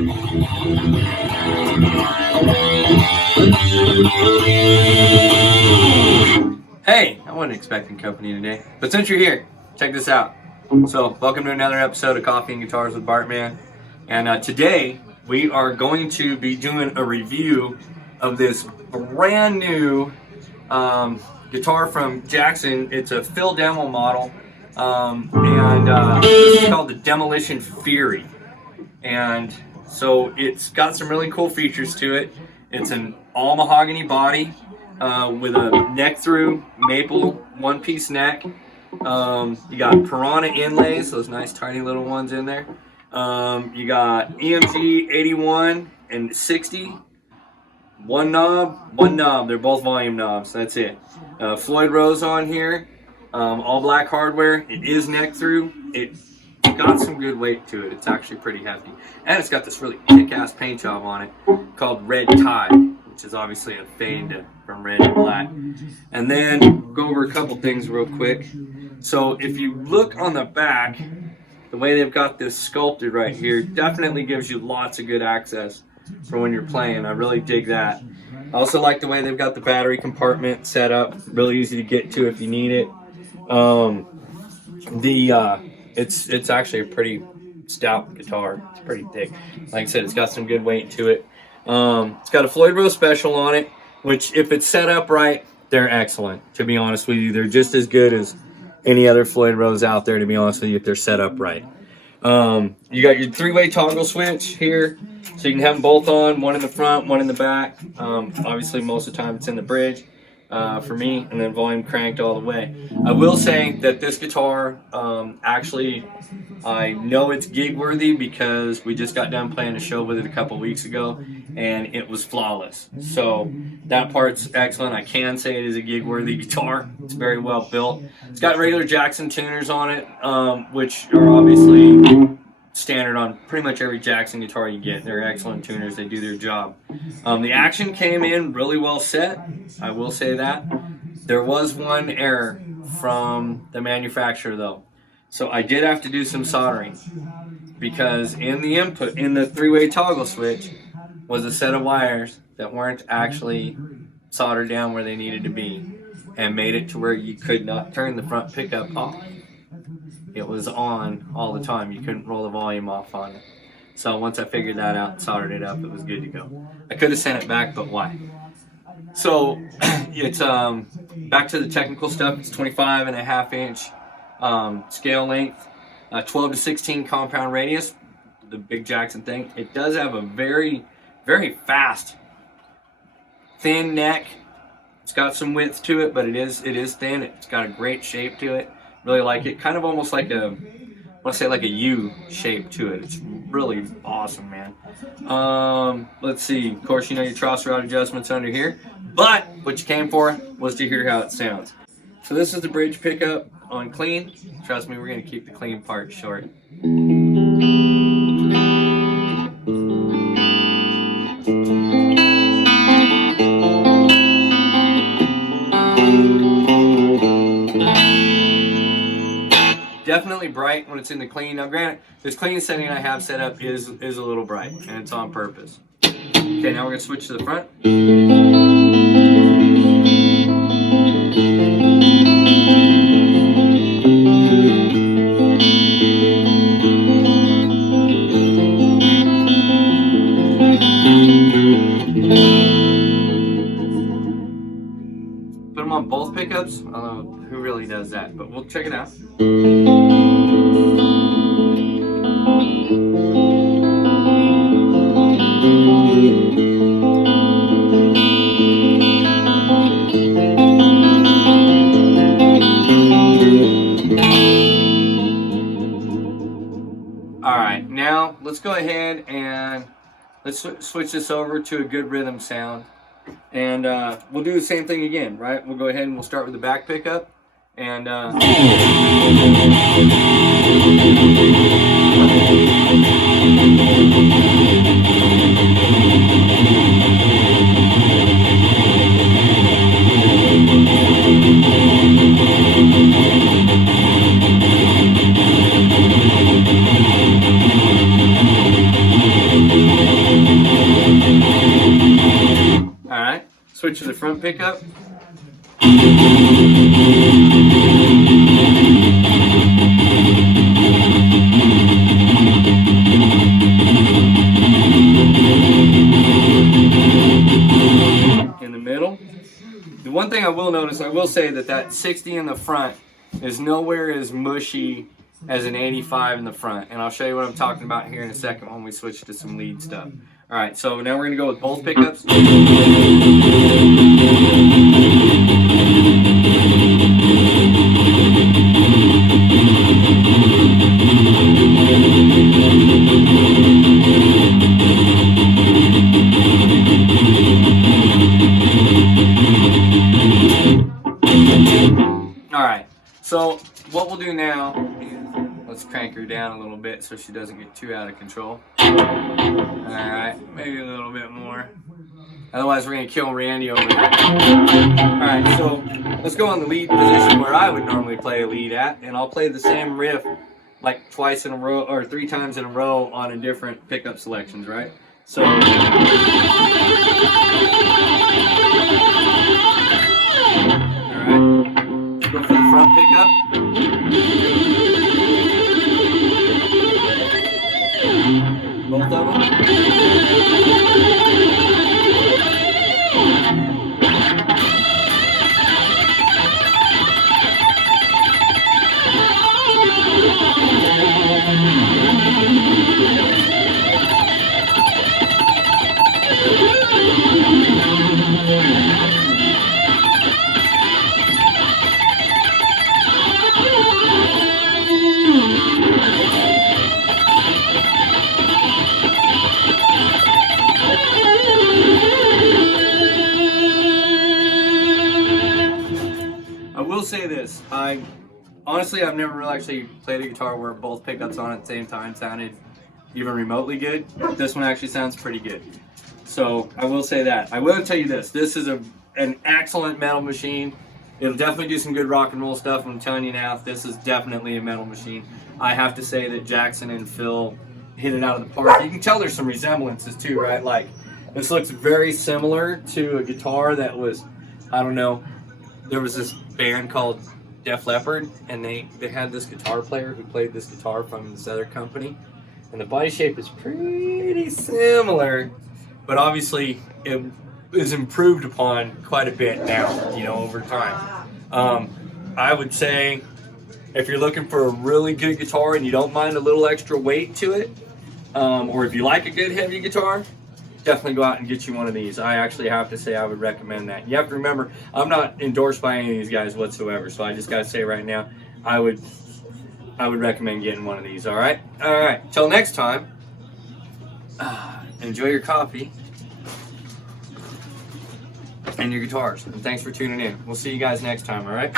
Hey, I wasn't expecting company today, but since you're here, check this out. So, welcome to another episode of Coffee and Guitars with Bart, man. And today, we are going to be doing a review of this brand new guitar from Jackson. It's a Phil Demmel model, this is called the Demmelition Fury. And so it's got some really cool features to it. It's an all mahogany body with a neck through maple one-piece neck. You got piranha inlays, those nice tiny little ones in there. You got EMG 81 and 60. One knob. They're both volume knobs. That's it. Floyd Rose on here. All black hardware. It is neck through. It's got some good weight to it. It's actually pretty hefty. And it's got this really kick-ass paint job on it called Red Tide, which is obviously a fade from red to black. And then go over a couple things real quick. So if you look on the back, the way they've got this sculpted right here definitely gives you lots of good access for when you're playing. I really dig that. I also like the way they've got the battery compartment set up. Really easy to get to if you need it. It's actually a pretty stout guitar. It's pretty thick. Like I said, it's got some good weight to it. It's got a Floyd Rose Special on it, which if it's set up right, they're excellent. To be honest with you, they're just as good as any other Floyd Rose out there, to be honest with you, if they're set up right. You got your three-way toggle switch here, so you can have them both on, one in the front, one in the back. Obviously, most of the time it's in the bridge for me, and then volume cranked all the way. I will say that this guitar, actually, I know it's gig worthy because we just got done playing a show with it a couple weeks ago, and it was flawless. So that part's excellent. I can say it is a gig worthy guitar. It's very well built. It's got regular Jackson tuners on it, which are obviously standard on pretty much every Jackson guitar you get. They're excellent tuners. They do their job. The action came in really well set. I will say that. There was one error from the manufacturer though. So I did have to do some soldering because in the input, in the three-way toggle switch, was a set of wires that weren't actually soldered down where they needed to be and made it to where you could not turn the front pickup off. It was on all the time. You couldn't roll the volume off on it. So once I figured that out, soldered it up, it was good to go. I could have sent it back, but why? So it's back to the technical stuff. It's 25.5-inch scale length, 12 to 16 compound radius, the big Jackson thing. It does have a very, very fast, thin neck. It's got some width to it, but it is thin. It's got a great shape to it. Really like it. Kind of almost like a, I want to say like a U shape to it. It's really awesome, man. Let's see. Of course, you know your truss rod adjustments under here, but what you came for was to hear how it sounds. So this is the bridge pickup on clean. Trust me, we're going to keep the clean part short. Definitely bright when it's in the clean. Now granted, this clean setting I have set up is a little bright, and it's on purpose. Okay, now we're going to switch to the front. Put them on both pickups. I don't know who really does that, but we'll check it out. Alright, now let's go ahead and let's switch this over to a good rhythm sound. And we'll do the same thing again, right? We'll go ahead and we'll start with the back pickup. And switch to the front pickup. In the middle. The one thing I will notice, I will say that 60 in the front is nowhere as mushy as an 85 in the front. And I'll show you what I'm talking about here in a second when we switch to some lead stuff. Alright, so now we're going to go with both pickups. Alright, so what we'll do now, let's crank her down a little bit so she doesn't get too out of control. Alright, maybe a little bit more. Otherwise we're going to kill Randy over there. Alright, so let's go on the lead position where I would normally play a lead at, and I'll play the same riff like twice in a row, or 3 times in a row on a different pickup selections, right? So... Go for the front pickup. Both of them. I will say this, honestly I've never really actually played a guitar where both pickups on at the same time sounded even remotely good. This one actually sounds pretty good. So I will say that. I will tell you this is an excellent metal machine. It'll definitely do some good rock and roll stuff. I'm telling you now, this is definitely a metal machine. I have to say that Jackson and Phil hit it out of the park. You can tell there's some resemblances too, right? Like, this looks very similar to a guitar that was, I don't know, there was this band called Def Leppard, and they had this guitar player who played this guitar from this other company, and the body shape is pretty similar, but obviously it is improved upon quite a bit now, you know, over time. I would say if you're looking for a really good guitar and you don't mind a little extra weight to it, or if you like a good heavy guitar, definitely go out and get you one of these. I actually have to say I would recommend that. You have to remember, I'm not endorsed by any of these guys whatsoever, so I just gotta say right now, I would recommend getting one of these. All right, till next time, enjoy your coffee and your guitars, and thanks for tuning in. We'll see you guys next time. All right.